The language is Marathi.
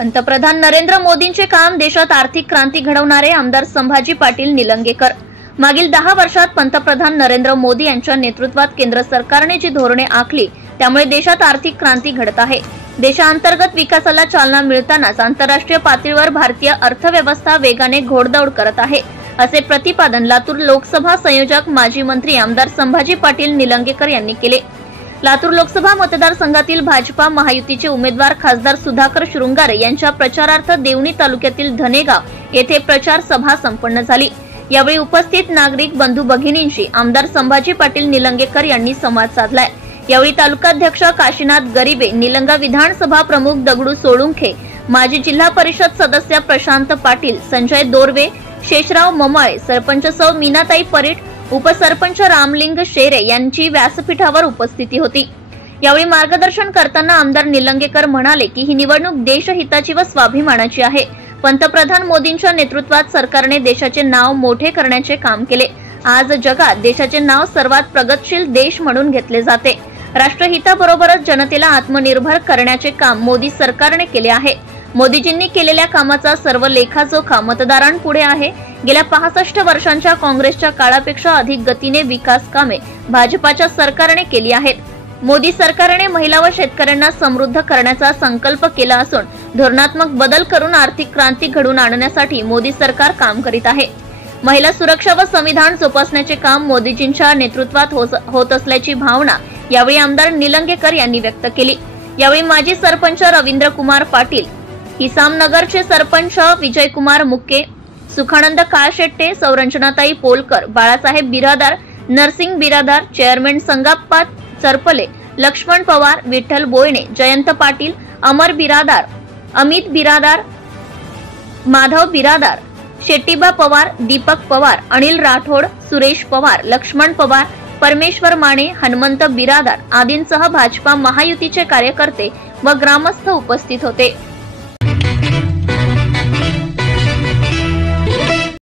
पंतप्रधान नरेंद्र मोदींचे काम देशात आर्थिक क्रांती घडवणारे आमदार संभाजी पाटील निलंगेकर। मागील 10 वर्षात पंतप्रधान नरेंद्र मोदी यांच्या नेतृत्वात केंद्र सरकारने जी धोरणे आखली त्यामुळे देशात आर्थिक क्रांती घडत आहे। देशांतर्गत विकासाला चालना मिळतानाच आंतरराष्ट्रीय पातळीवर भारतीय अर्थव्यवस्था वेगाने घोडदौड करत आहे, असे प्रतिपादन लातूर लोकसभा संयोजक माजी मंत्री आमदार संभाजी पाटील निलंगेकर यांनी केले। लातूर लोकसभा मतदारसंघातील भाजपा महायुतीचे उमेदवार खासदार सुधाकर शृंगारे यांच्या प्रचारार्थ देवणी तालुक्यातील धनेगाव येथे प्रचार सभा संपन्न झाली। यावेळी उपस्थित नागरिक बंधू भगिनींशी आमदार संभाजी पाटील निलंगेकर यांनी संवाद साधलाय। यावेळी तालुकाध्यक्ष काशीनाथ गरीबे, निलंगा विधानसभा प्रमुख दगडू सोळुंखे, माजी जिल्हा परिषद सदस्य प्रशांत पाटील, संजय दोरवे, शेषराव ममाळे, सरपंच सौ मीनाताई परीट, उपसरपंच रामलिंग शेरे यांची व्यासपीठावर उपस्थिती होती। यावेळी मार्गदर्शन करताना आमदार निलंगेकर म्हणाले की ही निवडणूक देशहिताची व स्वाभिमानाची आहे। पंतप्रधान मोदींच्या नेतृत्वात सरकारने देशाचे नाव मोठे करण्याचे काम केले। आज जगात देशाचे नाव सर्वात प्रगतशील देश म्हणून घेतले जाते। राष्ट्रहिताबरोबरच जनतेला आत्मनिर्भर करण्याचे काम मोदी सरकारने केले आहे। मोदीजींनी केलेल्या कामाचा सर्व लेखाजोखा मतदारांपुढे आहे। गेल्या 65 वर्षांच्या काँग्रेसच्या काळापेक्षा अधिक गतीने विकास कामे भाजपाच्या सरकारने केली आहेत। मोदी सरकारने महिला व शेतकऱ्यांना समृद्ध करण्याचा संकल्प केला असून धोरणात्मक बदल करून आर्थिक क्रांती घडवून आणण्यासाठी मोदी सरकार काम करीत आहे। महिला सुरक्षा व संविधान जोपासण्याचे काम मोदीजींच्या नेतृत्वात होत असल्याची भावना यावेळी आमदार निलंगेकर यांनी व्यक्त केली। यावेळी माजी सरपंच रवींद्र कुमार पाटील, हिसामनगरचे सरपंच विजयकुमार मुक्के, सुखानंद काळशेट्टे, सौरंजनाताई पोलकर, बाळासाहेब बिरादार, नरसिंग बिरादार, चेअरमॅन संगाप्पा चरपले, लक्ष्मण पवार, विठ्ठल बोयणे, जयंत पाटील, अमर बिरादार, अमित बिरादार, माधव बिरादार, शेट्टीबा पवार, दीपक पवार, अनिल राठोड, सुरेश पवार, लक्ष्मण पवार, परमेश्वर माने, हनुमंत बिरादार आदींसह भाजपा महायुतीचे कार्यकर्ते व ग्रामस्थ उपस्थित होते।